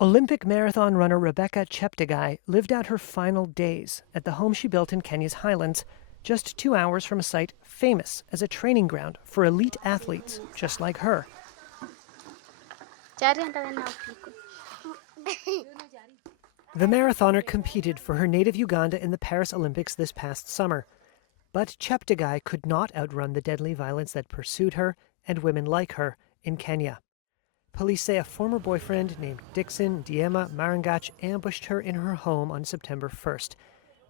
Olympic marathon runner Rebecca Cheptegei lived out her final days at the home she built in Kenya's highlands, just 2 hours from a site famous as a training ground for elite athletes just like her. The marathoner competed for her native Uganda in the Paris Olympics this past summer. But Cheptegei could not outrun the deadly violence that pursued her and women like her in Kenya. Police say a former boyfriend named Dixon Diema Marangach ambushed her in her home on September 1st.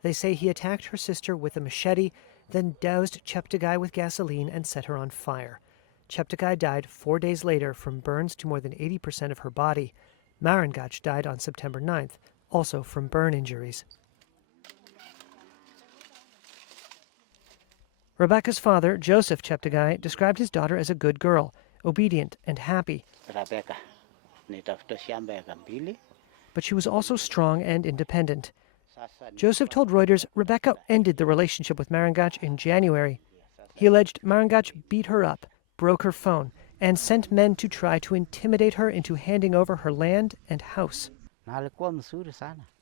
They say he attacked her sister with a machete, then doused Cheptegei with gasoline and set her on fire. Cheptegei died 4 days later from burns to more than 80% of her body. Marangach died on September 9th, also from burn injuries. Rebecca's father, Joseph Cheptegei, described his daughter as a good girl, obedient and happy. But she was also strong and independent. Joseph told Reuters Rebecca ended the relationship with Marangach in January. He alleged Marangach beat her up, broke her phone, and sent men to try to intimidate her into handing over her land and house.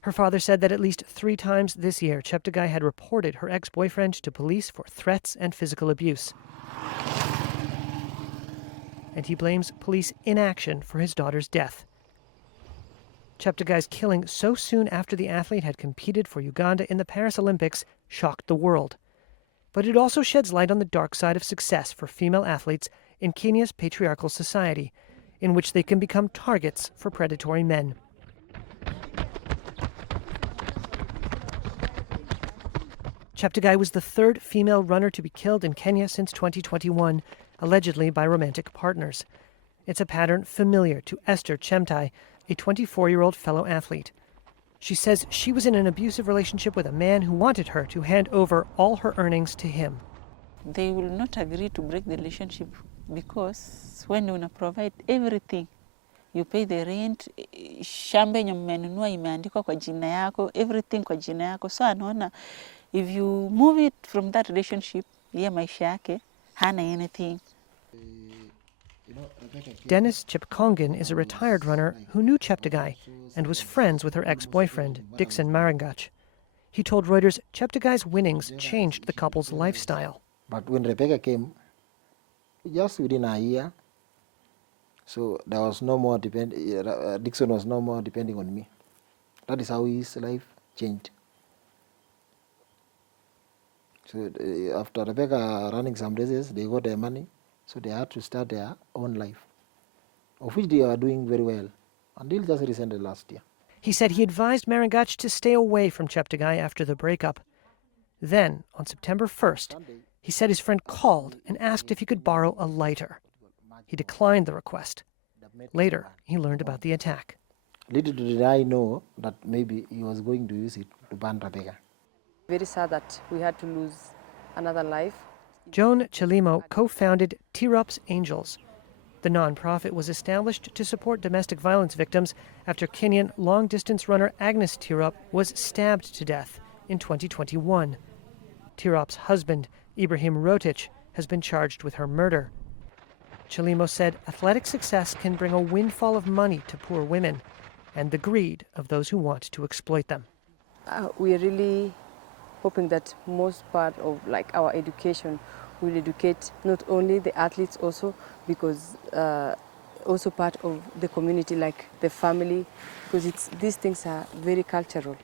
Her father said that at least 3 times this year, Cheptegei had reported her ex-boyfriend to police for threats and physical abuse. And he blames police inaction for his daughter's death. Cheptegei's killing so soon after the athlete had competed for Uganda in the Paris Olympics shocked the world. But it also sheds light on the dark side of success for female athletes in Kenya's patriarchal society, in which they can become targets for predatory men. Cheptegei was the 3rd female runner to be killed in Kenya since 2021, allegedly by romantic partners. It's a pattern familiar to Esther Chemtai, a 24-year-old fellow athlete. She says she was in an abusive relationship with a man who wanted her to hand over all her earnings to him. They will not agree to break the relationship because when you provide everything, you pay the rent, shamba yenye mmenunua imeandikwa kwa jina yako, everything kwa jina yako. So anaona if you move it from that relationship, yeye maisha yake hana anything. Dennis Chipkongan is a retired runner who knew Cheptegei and was friends with her ex-boyfriend, Dixon Marangach. He told Reuters Cheptegei's winnings changed the couple's lifestyle. But when Rebecca came, just within a year, so there was no more Dixon was no more depending on me. That is how his life changed. So after Rebecca running some races, they got their money, so they had to start their own life, of which they are doing very well, until just recently last year. He said he advised Marangach to stay away from Cheptegei after the breakup. Then, on September 1st, he said his friend called and asked if he could borrow a lighter. He declined the request. Later, he learned about the attack. Little did I know that maybe he was going to use it to burn Rebecca. Very sad that we had to lose another life. Joan Chelimo co-founded Tirup's Angels. The nonprofit was established to support domestic violence victims after Kenyan long-distance runner Agnes Tirop was stabbed to death in 2021. Tirop's husband, Ibrahim Rotich, has been charged with her murder. Chelimo said athletic success can bring a windfall of money to poor women and the greed of those who want to exploit them. We are really hoping that most part of our education will educate not only the athletes also, because also part of the community, like the family, because these things are very cultural.